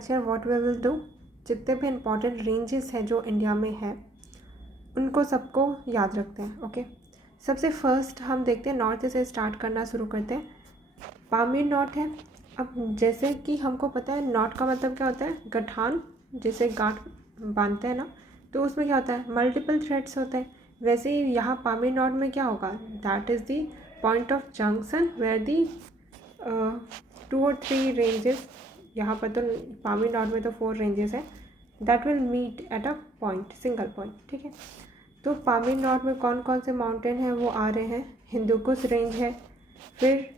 here what we will do, जितने भी important ranges हैं जो इंडिया में है उनको सबको याद रखते हैं। ओके, सबसे फर्स्ट हम देखते हैं नॉर्थ से स्टार्ट करना शुरू करते हैं। पामीर नॉट है। अब जैसे कि हमको पता है नॉट का मतलब क्या होता है, गठान, जैसे गांठ बांधते हैं ना, तो उसमें क्या होता है, मल्टीपल थ्रेड्स होते हैं। वैसे ही यहाँ पामीर नॉट में क्या होगा, that is the point of junction where the 2 और 3 रेंजेस, यहाँ पर तो पामीर नॉट में तो 4 रेंजेस है, that will meet at a point, single point. ठीक है, तो पामीर नॉट में कौन कौन से माउंटेन हैं वो आ रहे हैं, हिंदुकुश रेंज है, फिर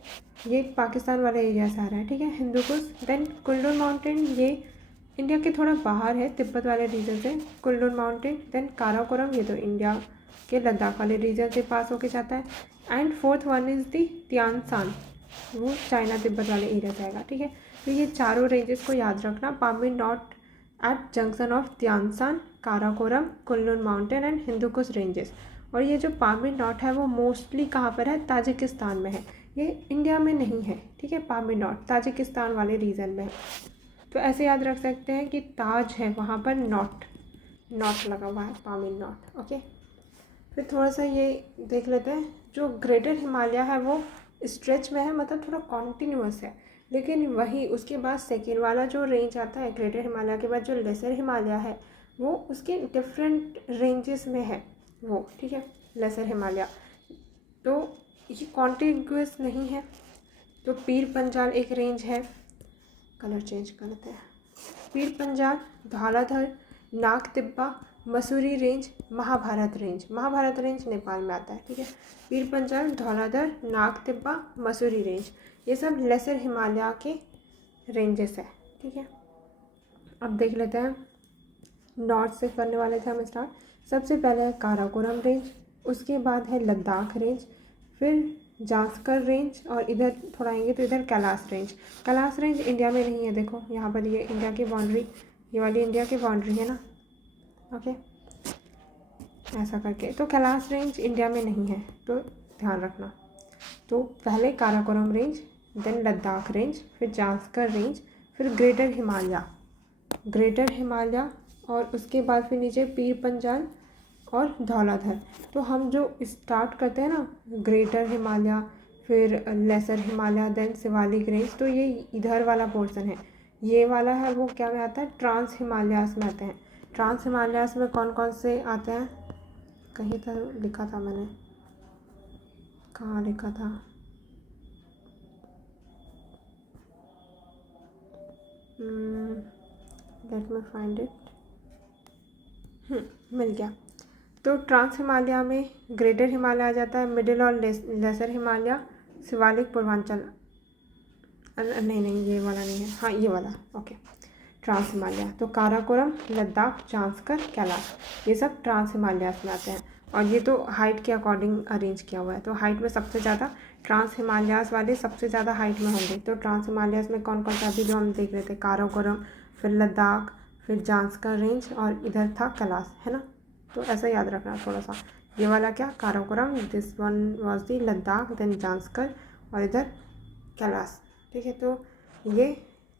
ये पाकिस्तान वाले एरिया से आ रहा है। ठीक है, हिंदुकुश, देन कुल्लू माउंटेन, ये इंडिया के थोड़ा बाहर है, तिब्बत वाले रीजन से कुल्लू माउंटेन, देन काराकोरम, ये तो इंडिया के लद्दाख वाले रीजन से पास होके जाता है, and fourth one is the Tianshan, वो चाइना तिब्बत वाले एरिया से आएगा। ठीक है, तो ये चारों रेंजेस को याद रखना, Pamir knot at junction of Tianshan, Karakoram, Kunlun mountain and Hindukush ranges. और ये जो पामीर नॉट है वो मोस्टली कहाँ पर है, ताजिकिस्तान में है, ये इंडिया में नहीं है। ठीक है, पामीर नॉट ताजिकिस्तान वाले रीजन में है। तो ऐसे याद रख सकते हैं कि ताज है, वहाँ पर नॉट लगा हुआ है, पामीर नॉट। ओके, फिर थोड़ा सा ये देख लेते हैं, जो ग्रेटर हिमालय है वो स्ट्रेच में है, मतलब थोड़ा कॉन्टीन्यूअस है, लेकिन वही उसके बाद सेकेंड वाला जो रेंज आता है ग्रेटर हिमालय के बाद, जो लेसर हिमालय है वो उसके डिफरेंट रेंजेस में है वो। ठीक है, लेसर हिमालय तो ये कॉन्टिग्यूअस नहीं है। तो पीर पंजाल एक रेंज है, कलर चेंज कर लेते हैं, पीर पंजाल, धौलाधर, नाग तिब्बा, मसूरी रेंज, महाभारत रेंज नेपाल में आता है। ठीक है, पीर पंजाल, धौलाधर, नाग तिब्बा, मसूरी रेंज, ये सब लेसर हिमालय के रेंजेस है। ठीक है, अब देख लेते हैं, नॉर्थ से करने वाले थे हम स्टार्ट। सबसे पहले है काराकोरम रेंज, उसके बाद है लद्दाख रेंज, फिर जास्कर रेंज, और इधर थोड़ा आएंगे तो इधर कैलाश रेंज इंडिया में नहीं है। देखो यहाँ पर ये इंडिया की बाउंड्री, ये वाली इंडिया की बाउंड्री है ना। ओके, ऐसा करके तो कैलाश रेंज इंडिया में नहीं है, तो ध्यान रखना। तो पहले Karakoram range, then Ladakh range, फिर जास्कर रेंज, फिर ग्रेटर हिमालय, और उसके बाद फिर नीचे पीर पंजाल और धौलाधर। तो हम जो स्टार्ट करते हैं ना, ग्रेटर हिमालय, फिर lesser Himalaya, then Shivalik range, तो ये इधर वाला पोर्शन है, ये वाला है वो क्या में आता है, ट्रांस हिमालयास में आते हैं। ट्रांस हिमालयास में कौन कौन से आते हैं, कहीं तो लिखा था मैंने, कहाँ लिखा था, लेट मी फाइंड इट, मिल गया। तो ट्रांस हिमालय में ग्रेटर हिमालय आ जाता है, मिडिल और लेसर हिमालय, शिवालिक, पूर्वांचल, नहीं ये वाला नहीं है, हाँ ये वाला। ओके, ट्रांस हिमालय, तो काराकोरम, लद्दाख, जास्कर, कैलाश, ये सब ट्रांस हिमालयास में आते हैं। और ये तो हाइट के अकॉर्डिंग अरेंज किया हुआ है, तो हाइट में सबसे ज़्यादा ट्रांस हिमालयास वाले सबसे ज़्यादा हाइट में होंगे। तो ट्रांस हिमालयास में कौन कौन सा, अभी जो हम देख रहे थे, काराकोरम, फिर लद्दाख, फिर जास्कर रेंज, और इधर था कैलाश, है ना। तो ऐसा याद रखना थोड़ा सा, ये वाला क्या, Karakoram, this one was the Ladakh, then Zanskar, और इधर कैलाश। ठीक है, तो ये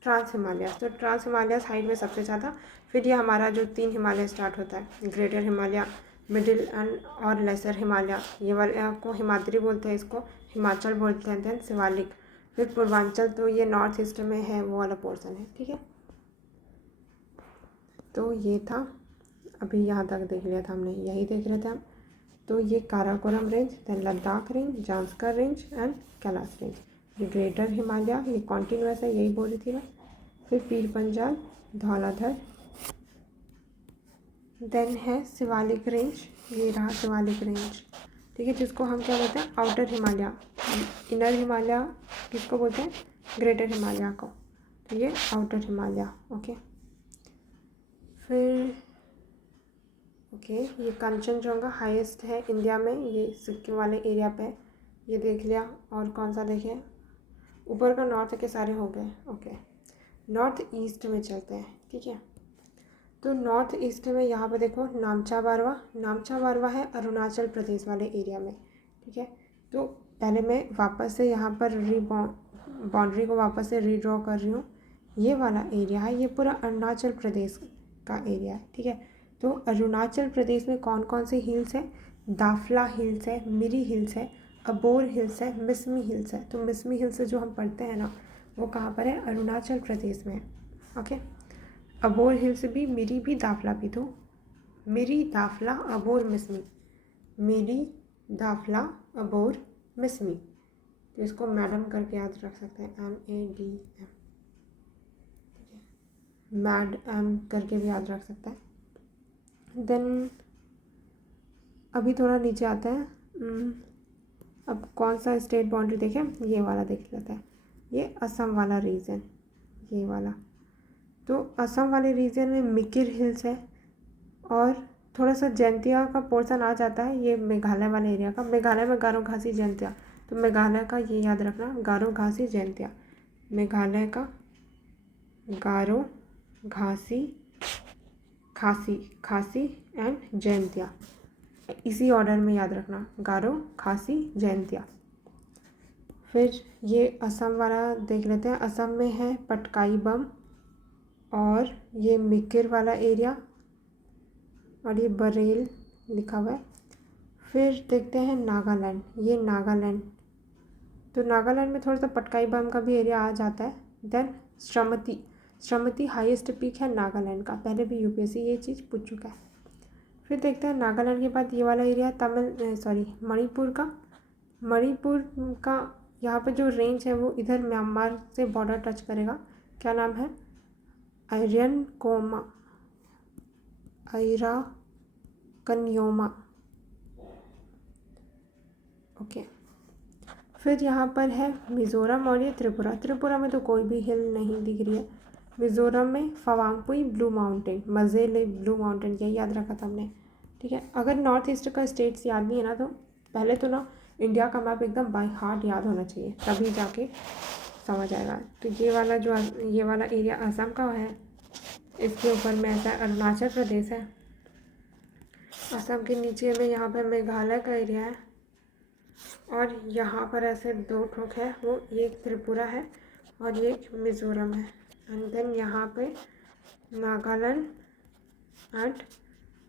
ट्रांस हिमालयास, तो ट्रांस हिमालयास हाइट में सबसे ज़्यादा। फिर ये हमारा जो 3 हिमालय स्टार्ट होता है, ग्रेटर हिमालय, मिडिल एंड और लेसर हिमालय, ये वाले को हिमाद्री बोलते हैं, इसको हिमाचल बोलते हैं, देन शिवालिक, फिर पूर्वांचल, तो ये नॉर्थ ईस्ट में है वो वाला पोर्शन है। ठीक है, तो ये था, अभी यहाँ तक देख लिया था हमने, यही देख रहे थे हम। तो ये Karakoram range, then Ladakh range, Zanskar range and Kailash range, ये ग्रेटर हिमालय, ये कॉन्टिन्यूअस है, यही बोल रही थी मैं। फिर पीर पंजाल, धौलाधर, देन है शिवालिक रेंज, ये रहा शिवालिक रेंज। ठीक है, जिसको हम क्या बोलते हैं, आउटर हिमालय, इनर हिमालय किसको बोलते हैं, ग्रेटर हिमालय को, तो ये आउटर हिमालय। ओके, फिर ये कंचनजंगा हाईएस्ट है इंडिया में, ये सिक्किम वाले एरिया पे, ये देख लिया। और कौन सा देखें, ऊपर का नॉर्थ के सारे हो गए। ओके, नॉर्थ ईस्ट में चलते हैं। ठीक है, तो नॉर्थ ईस्ट में यहाँ पे देखो, नामचा बारवा है अरुणाचल प्रदेश वाले एरिया में। ठीक है, तो पहले मैं वापस से यहाँ पर बाउंड्री को वापस से रीड्रॉ कर रही हूँ। ये वाला एरिया है, ये पूरा अरुणाचल प्रदेश का एरिया है, ठीक है। तो अरुणाचल प्रदेश में कौन कौन से हिल्स है? दाफला हिल्स है, मिरी हिल्स है, अबोर हिल्स है, मिसमी हिल्स है। तो मिसमी हिल्स जो हम पढ़ते हैं ना, वो कहाँ पर है? अरुणाचल प्रदेश में है, ओके। अबोर हिल्स भी, मिरी भी, दाफला भी। तो मिरी, दाफला, अबोर, मिसमी, मिरी, दाफला, अबोर, मिसमी। तो इसको मैडम करके याद रख सकते हैं, MADM, ठीक है, मैड एम करके भी याद रख सकते हैं। देन अभी थोड़ा नीचे आते हैं। अब कौन सा स्टेट बाउंड्री देखें? ये वाला देख लेते हैं, ये असम वाला रीजन, ये वाला। तो असम वाले रीजन में मिकिर हिल्स है और थोड़ा सा जैंतिया का पोर्शन आ जाता है, ये मेघालय वाले एरिया का। मेघालय में गारो घासी जैंतिया, तो मेघालय का ये याद रखना, गारो घासी जैंतिया, मेघालय का गारो घासी, खासी, खासी एंड जैंतिया, इसी ऑर्डर में याद रखना, गारो, खासी, जैंतिया। फिर ये असम वाला देख लेते हैं। असम में है पटकाई बम और ये मिकिर वाला एरिया और ये बरेल लिखा हुआ है। फिर देखते हैं नागालैंड, ये नागालैंड। तो नागालैंड में थोड़ा सा पटकाई बम का भी एरिया आ जाता है। Then Shrimati, Shrimati highest peak है नागालैंड का, पहले भी UPSC ये चीज़ पूछ चुका है। फिर देखते हैं नागालैंड के बाद ये वाला एरिया मणिपुर का। मणिपुर का यहाँ पे जो रेंज है वो इधर म्यांमार से बॉर्डर टच करेगा। क्या नाम है? आर्यनकोमा, आइराकन्योमा, ओके। फिर यहाँ पर है मिज़ोरम और ये त्रिपुरा। त्रिपुरा में तो कोई भी हिल नहीं दिख रही है। मिज़ोरम में फवांगपुई ब्लू माउंटेन, मजेले ब्लू माउंटेन, यही याद रखा था हमने, ठीक है। अगर नॉर्थ ईस्ट का स्टेट्स याद नहीं है ना, तो पहले तो ना इंडिया का मैप एकदम बाय हार्ट याद होना चाहिए, तभी जाके समझ आएगा। तो ये वाला एरिया असम का है, इसके ऊपर में ऐसा अरुणाचल प्रदेश है। असम के नीचे में यहाँ पे मेघालय का एरिया है और यहाँ पर ऐसे दो ठोक है, वो एक त्रिपुरा है और एक मिज़ोरम है। एंड देन यहाँ पे नागालैंड एंड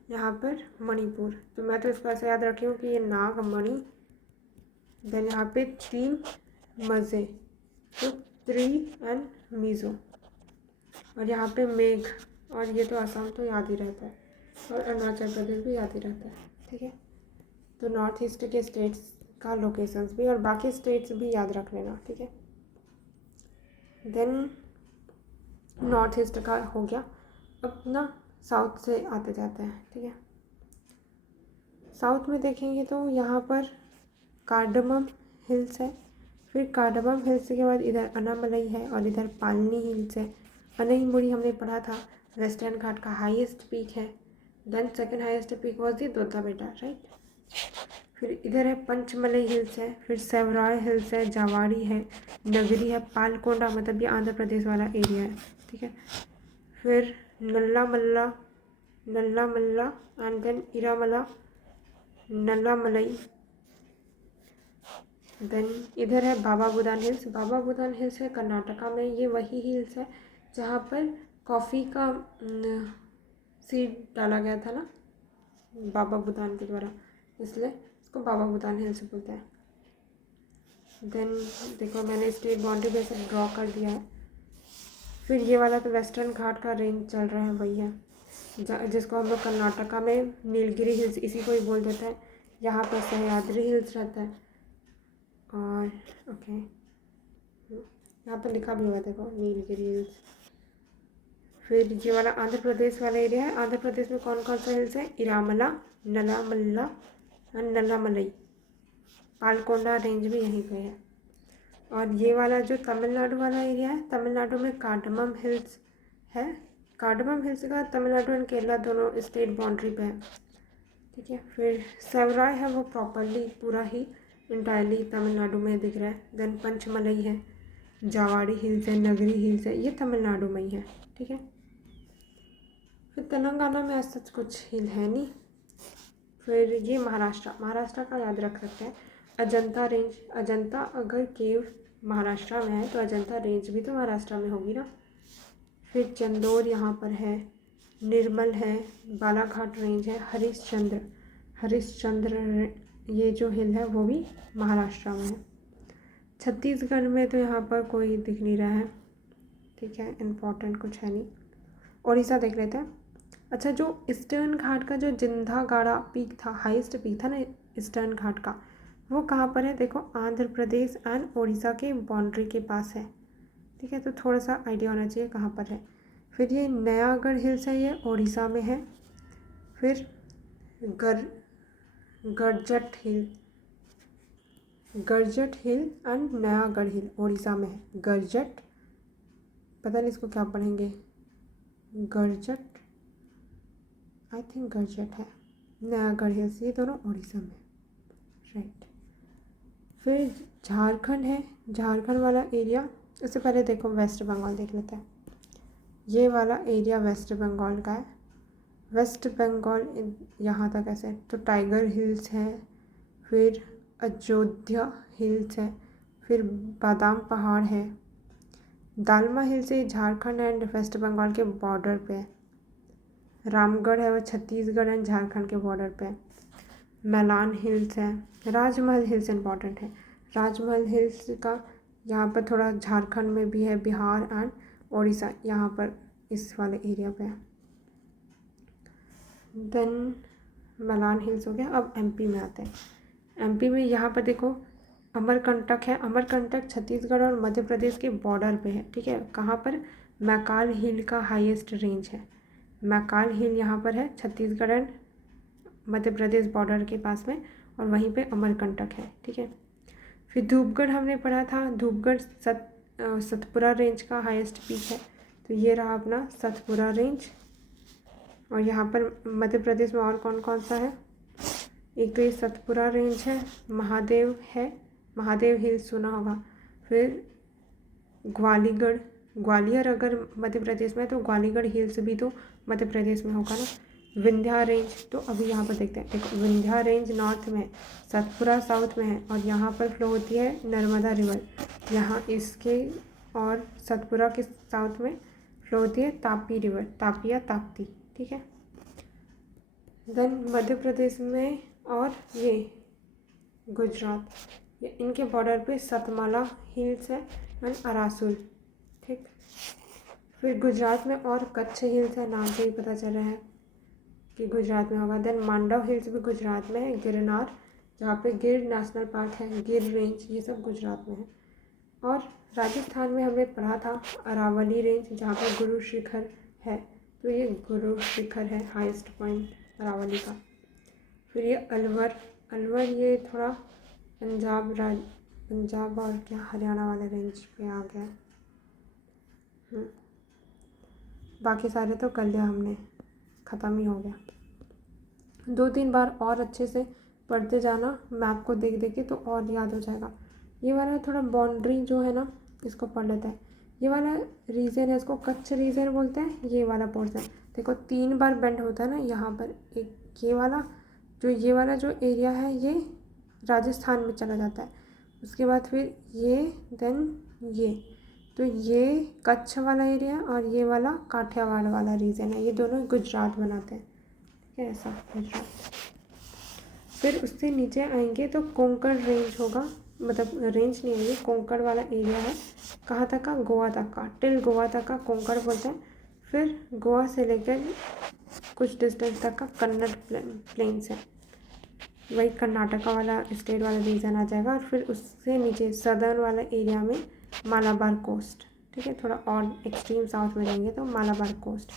यहाँ पर मणिपुर। तो मैं तो इसको ऐसे याद रखी हूँ कि ये नाग, मणि, देन यहाँ पे 3 मज़े, तो त्रि एंड मिज़ो, और यहाँ पे मेघ, और ये तो असम तो याद ही रहता है और अरुणाचल प्रदेश भी याद ही रहता है, ठीक है। तो नॉर्थ ईस्ट के स्टेट्स का लोकेशंस भी और बाकी स्टेट्स भी याद रख लेना, ठीक है। देन नॉर्थ ईस्ट का हो गया। अब ना साउथ से आते जाते हैं, ठीक है। साउथ में देखेंगे तो यहाँ पर कार्डमम हिल्स है। फिर कार्डमम हिल्स के बाद इधर अनामलई है और इधर पालनी हिल्स है। अनईमुड़ी हमने पढ़ा था, वेस्टर्न घाट का हाईएस्ट पीक है। Then second highest peak was the Doddabetta, right. फिर इधर है पंचमलई हिल्स है, फिर सेवराय हिल्स है, जावाड़ी है, नगरी है, पालकोंडा, मतलब ये आंध्र प्रदेश वाला एरिया है, ठीक है। फिर नल्ला मल्ला एंड देन इरामला, नल्ला मलई। देन इधर है बाबा बुदान हिल्स। बाबा बुदान हिल्स है कर्नाटका में। ये वही हिल्स है जहाँ पर कॉफ़ी का सीड डाला गया था ना बाबा बुदान के द्वारा, इसलिए इसको बाबा बुदान हिल्स बोलते हैं। देन देखो मैंने स्टेट बाउंड्री पे सब ड्रॉ कर दिया है। फिर ये वाला तो वेस्टर्न घाट का रेंज चल रहा है, वही है जिसको हम लोग कर्नाटका में नीलगिरी हिल्स इसी को ही बोल देते हैं। यहाँ पर सह्याद्री हिल्स रहता है और ओके यहाँ पर लिखा भी हुआ है, देखो नीलगिरी हिल्स। फिर ये वाला आंध्र प्रदेश वाला एरिया है। आंध्र प्रदेश में कौन कौन सा हिल्स है? इरामला, नलामल्ला और नल्लामलई। पालकोंडा रेंज भी यहीं पे है। और ये वाला जो तमिलनाडु वाला एरिया है, तमिलनाडु में कार्डमम हिल्स है। कार्डमम हिल्स का तमिलनाडु एंड केरला दोनों स्टेट बाउंड्री पे है, ठीक है। फिर सेवराय है, वो प्रॉपरली पूरा ही इंटायरली तमिलनाडु में दिख रहा है। देन पंचमलई है, जावाड़ी हिल्स है, नगरी हिल्स है, ये तमिलनाडु में ही है, ठीक है। फिर तेलंगाना में ऐसा कुछ हिल है नहीं। फिर ये महाराष्ट्र का याद रख सकते हैं। अजंता रेंज, अजंता अगर केव महाराष्ट्र में है तो अजंता रेंज भी तो महाराष्ट्र में होगी ना, फिर चंदौर यहाँ पर है, निर्मल है, बालाघाट रेंज है, हरिश्चंद्र ये जो हिल है वो भी महाराष्ट्र में है। छत्तीसगढ़ में तो यहाँ पर कोई दिख नहीं रहा है, ठीक है, इम्पोर्टेंट कुछ है नहीं। उड़ीसा देख लेते हैं। अच्छा, जो ईस्टर्न घाट का जो जिंदागाड़ा पीक था, हाईएस्ट पीक था ना ईस्टर्न घाट का, वो कहाँ पर है? देखो, आंध्र प्रदेश एंड उड़ीसा के बाउंड्री के पास है, ठीक है, तो थोड़ा सा आइडिया होना चाहिए कहाँ पर है। फिर ये नयागढ़ हिल्स है, ये उड़ीसा में है। फिर गरजट हिल एंड नयागढ़ हिल उड़ीसा में है। गरजट, पता नहीं इसको क्या पढ़ेंगे, गरजट, आई थिंक गरजट है। नयागढ़ हिल्स, ये दोनों उड़ीसा में, राइट। फिर झारखंड है, झारखंड वाला एरिया, उससे पहले देखो वेस्ट बंगाल देख लेते हैं। ये वाला एरिया वेस्ट बंगाल का है। वेस्ट बंगाल यहाँ तक ऐसे, तो टाइगर हिल्स है, फिर अयोध्या हिल्स है, फिर बादाम पहाड़ है। दालमा हिल्स ये झारखंड एंड वेस्ट बंगाल के बॉर्डर पे है। रामगढ़ है वो छत्तीसगढ़ एंड झारखंड के बॉर्डर पे है। मैलान हिल्स है। राजमहल हिल्स इम्पॉर्टेंट है। राजमहल हिल्स का यहाँ पर थोड़ा झारखंड में भी है, बिहार एंड उड़ीसा यहाँ पर इस वाले एरिया पे है। देन मैलान हिल्स हो गया। अब एमपी में आते हैं। एमपी में यहाँ पर देखो अमरकंटक है। अमरकंटक छत्तीसगढ़ और मध्य प्रदेश के बॉर्डर पे है, ठीक है। कहाँ पर? मैकाल हिल का हाईएस्ट रेंज है। मैकाल हिल यहाँ पर है, छत्तीसगढ़ एंड मध्य प्रदेश बॉर्डर के पास में, और वहीं पे अमरकंटक है, ठीक है। फिर धूपगढ़ हमने पढ़ा था। धूपगढ़ सतपुरा रेंज का हाईएस्ट पीक है, तो ये रहा अपना सतपुरा रेंज। और यहाँ पर मध्य प्रदेश में और कौन कौन सा है? एक तो ये सतपुरा रेंज है, महादेव है, महादेव हिल्स सुना होगा। फिर ग्वालियर अगर मध्य प्रदेश में है तो ग्वालियर हिल्स भी तो मध्य प्रदेश में होगा ना। विंध्या रेंज, तो अभी यहाँ पर देखते हैं। देखो, विंध्या रेंज नॉर्थ में, सतपुरा साउथ में है, और यहाँ पर फ्लो होती है नर्मदा रिवर। यहाँ इसके और सतपुरा के साउथ में फ्लो होती है तापी रिवर, तापी या ताप्ती, ठीक है। देन मध्य प्रदेश में और ये गुजरात, ये इनके बॉर्डर पे सतमाला हिल्स है एंड अरासुल, ठीक। फिर गुजरात में और कच्छ हिल्स है, नाम से ही पता चल रहा है कि गुजरात में होगा। देन मांडव हिल्स भी गुजरात में है। गिरनार, जहाँ पे गिर नेशनल पार्क है, गिर रेंज, ये सब गुजरात में है। और राजस्थान में हमने पढ़ा था अरावली रेंज, जहाँ पर गुरु शिखर है, तो ये गुरु शिखर है हाईएस्ट पॉइंट अरावली का। फिर ये अलवर ये थोड़ा पंजाब और क्या हरियाणा वाले रेंज पे आ गया। बाकी सारे तो कर लिया हमने, ख़त्म ही हो गया। 2-3 बार और अच्छे से पढ़ते जाना, मैप को देख देख के, तो और याद हो जाएगा। ये वाला थोड़ा बाउंड्री जो है ना, इसको पढ़ लेते हैं। ये वाला रीजन है, इसको कच्छ रीजन बोलते हैं। ये वाला पोर्शन देखो 3 बार बेंड होता है ना यहाँ पर। एक ये वाला जो एरिया है ये राजस्थान में चला जाता है। उसके बाद फिर ये, देन ये, तो ये कच्छ वाला एरिया और ये वाला काठियावाड़ वाला रीजन है। ये दोनों गुजरात बनाते हैं, ठीक है, ऐसा गुजरात। फिर उससे नीचे आएंगे तो कोंकण रेंज होगा, मतलब रेंज नहीं है, ये कोंकण वाला एरिया है। कहाँ तक का? गोवा तक का, टिल गोवा तक का कोंकण बोलते हैं। फिर गोवा से लेकर कुछ डिस्टेंस तक का कन्नड़ प्लेन्स है, वही कर्नाटका वाला स्टेट वाला रीजन आ जाएगा। और फिर उससे नीचे सदर्न वाला एरिया में मालाबार कोस्ट, ठीक है, थोड़ा और एक्सट्रीम साउथ में रहेंगे तो मालाबार कोस्ट।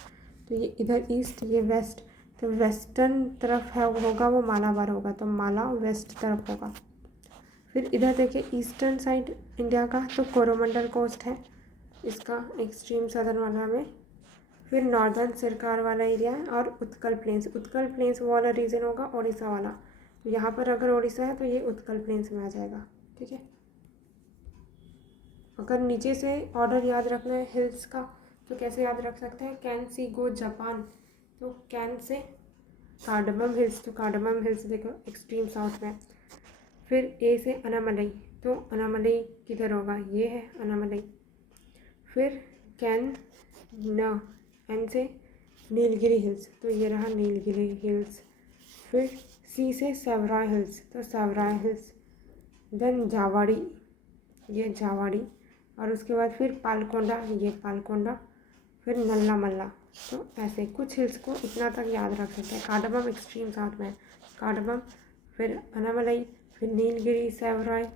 तो ये इधर ईस्ट, ये वेस्ट, तो वेस्टर्न तरफ है होगा वो मालाबार होगा, तो माला वेस्ट तरफ होगा। फिर इधर देखिए ईस्टर्न साइड इंडिया का, तो कोरोमंडल कोस्ट है इसका एक्सट्रीम सदर्न वाला में। फिर नॉर्दर्न सरकार वाला एरिया है, और उत्कल प्लेन्स वो वाला रीजन होगा उड़ीसा वाला। तो यहाँ पर अगर उड़ीसा है तो ये उत्कल प्लेन्स में आ जाएगा, ठीक है। अगर नीचे से ऑर्डर याद रखना है हिल्स का तो कैसे याद रख सकते हैं? कैन सी गो जापान, तो कैन से कार्डमम हिल्स, तो कार्डमम हिल्स देखो एक्सट्रीम साउथ में। फिर ए से अनामलई, तो अनामलई किधर होगा? ये है अनामलई। फिर कैन न, एन से नीलगिरी हिल्स, तो ये रहा नीलगिरी हिल्स। फिर सी से सेवराय हिल्स, तो सेवराय हिल्स। देन जावाड़ी, ये जावाड़ी। और उसके बाद फिर पालकोंडा, ये पालकोंडा। फिर नल्ला मल्ला। तो ऐसे कुछ हिल्स को इतना तक याद रख सकते हैं। कार्डमम एक्सट्रीम साउथ में है, कार्डमम, फिर अनामलई, फिर नीलगिरी, सेवराय,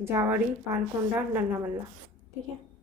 जावाड़ी, पालकोंडा, नल्ला मल्ला। ठीक है।